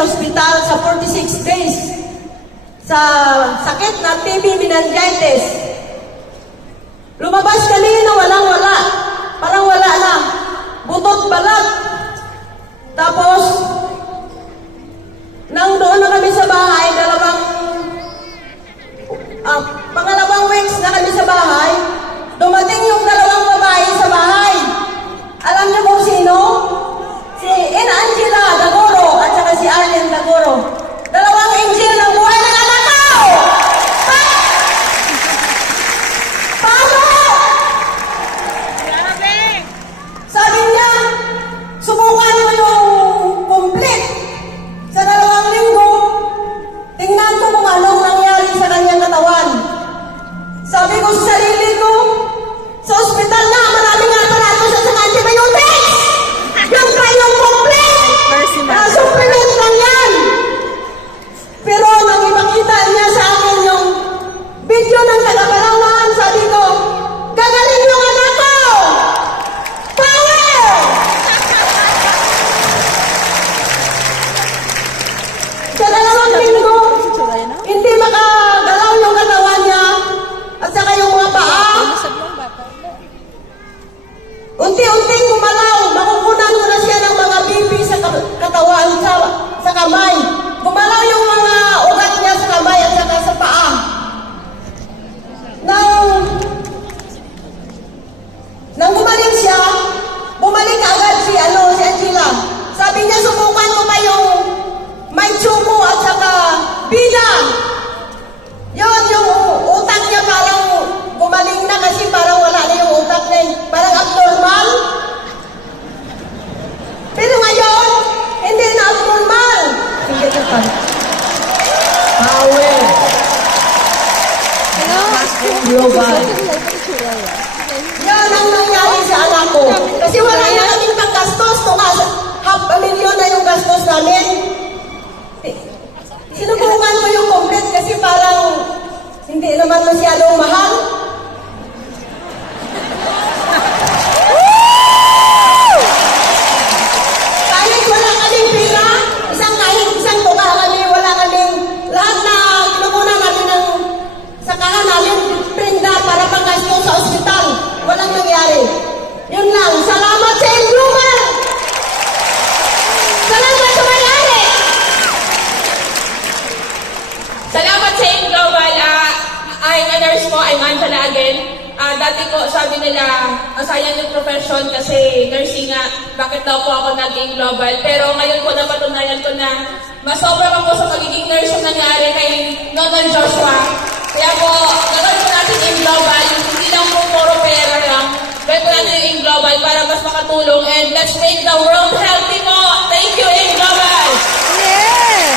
sa ospital sa 46 days sa sakit na TB meningitis. Lumabas kami na walang-wala. Parang wala na. Butot balat. Tapos, nang doon na kami sa bahay, pangalawang weeks na kami sa bahay, dumating yung dalawang babae sa bahay. Alam niyo kung sino? Si Angela Dagoro at saka si Arlen Dagoro. Dalawang angel ng buhay ng anak ko! Paano? Sabi niya, subukan mo yung complete. Sa 2 linggo, tingnan ko kung anong nangyari sa kanyang katawan. Sabi ko sa sarili ko, sa ospital na, maraming aparato sa antibiotics! Yung kayong complete! Supplement lang yan! Pero nang ipakita niya sa akin yung video ng tagapalawan, sabi ko, gagaling yung anak ko! Power! Sa 2 linggo, hindi makagalaw yung katawan niya at saka yung mga paa. Unti-unting gumalaw, makukunan ko na siya ng mga BP sa katawan, sa kamay. Gumalaw yung mga ugat niya sa kamay at saka sa paa. Nang gumaling siya, bumalik agad si Angela. Sabi niya, subukan ko pa yung may tsumo at saka bida. Yun, yung utak niya parang gumaling na kasi parang wala na yung utak niya. Parang abnormal. Pero ngayon, hindi na abnormal. Sige na pa. Power. Global. Yan ang nangyari sa anak ko. Kasi wala na kaming panggastos. $500,000 na yung gastos namin. Sinubukan ko yung complete kasi parang hindi naman masyadong mahal. Kahit wala kaming pera, isang tuka kami, wala kaming lahat na kinukunan namin ng sakahan namin, prenda para panggastos sa ospital. Walang nangyari. Yun lang. Salamat sa Global! Salamat sa may-ari! Salamat sa Global. I'm a nurse po. I'm Angela again. Dati ko, sabi nila, sayang yung profession kasi nursing nga, bakit daw po ako naging global. Pero ngayon po napatunayan ko na masobra pa po sa pagiging nurse yung nangyari kay Nonon Joshua. Kaya po, gagawin po natin yung global. Hindi lang po puro pera lang. Gagawin po natin yung global para mas makatulong. And let's make the world healthy po. Thank you, global! Yeah!